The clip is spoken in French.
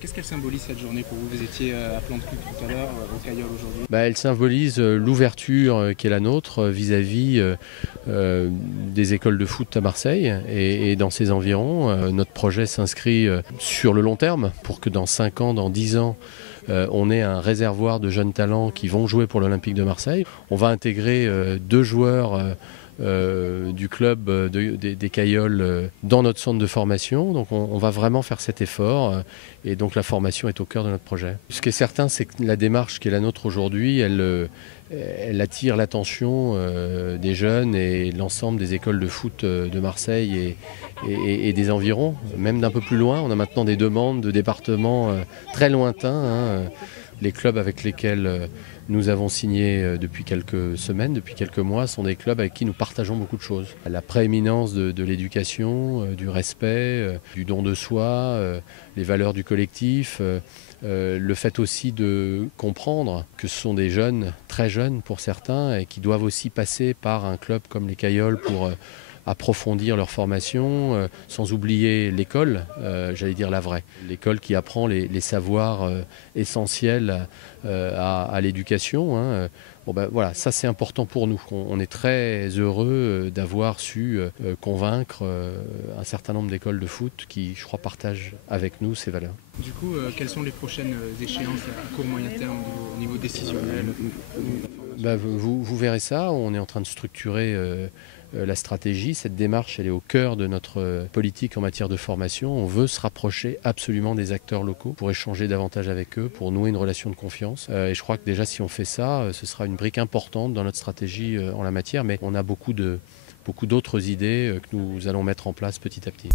Qu'est-ce qu'elle symbolise cette journée pour vous? Vous étiez à Plante Cul tout à l'heure, au Caillol aujourd'hui. Elle symbolise l'ouverture qui est la nôtre vis-à-vis des écoles de foot à Marseille et dans ses environs. Notre projet s'inscrit sur le long terme pour que dans 5 ans, dans 10 ans, on ait un réservoir de jeunes talents qui vont jouer pour l'Olympique de Marseille. On va intégrer 2 joueurs du club des Caillols dans notre centre de formation. Donc on va vraiment faire cet effort et donc la formation est au cœur de notre projet. Ce qui est certain, c'est que la démarche qui est la nôtre aujourd'hui, elle attire l'attention des jeunes et de l'ensemble des écoles de foot de Marseille et des environs. Même d'un peu plus loin, on a maintenant des demandes de départements très lointains. Les clubs avec lesquels nous avons signé depuis quelques semaines, depuis quelques mois, sont des clubs avec qui nous partageons beaucoup de choses. La prééminence de l'éducation, du respect, du don de soi, les valeurs du collectif, le fait aussi de comprendre que ce sont des jeunes, très jeunes pour certains, et qui doivent aussi passer par un club comme les Caillols pour approfondir leur formation, sans oublier l'école, j'allais dire la vraie. L'école qui apprend les savoirs essentiels à l'éducation. Voilà, ça c'est important pour nous. On est très heureux d'avoir su convaincre un certain nombre d'écoles de foot qui, je crois, partagent avec nous ces valeurs. Du coup, quelles sont les prochaines échéances à court moyen terme au niveau décisionnel? Vous verrez ça, on est en train de structurer la stratégie. Cette démarche, elle est au cœur de notre politique en matière de formation. On veut se rapprocher absolument des acteurs locaux pour échanger davantage avec eux, pour nouer une relation de confiance. Et je crois que déjà, si on fait ça, ce sera une brique importante dans notre stratégie en la matière. Mais on a beaucoup d'autres idées que nous allons mettre en place petit à petit.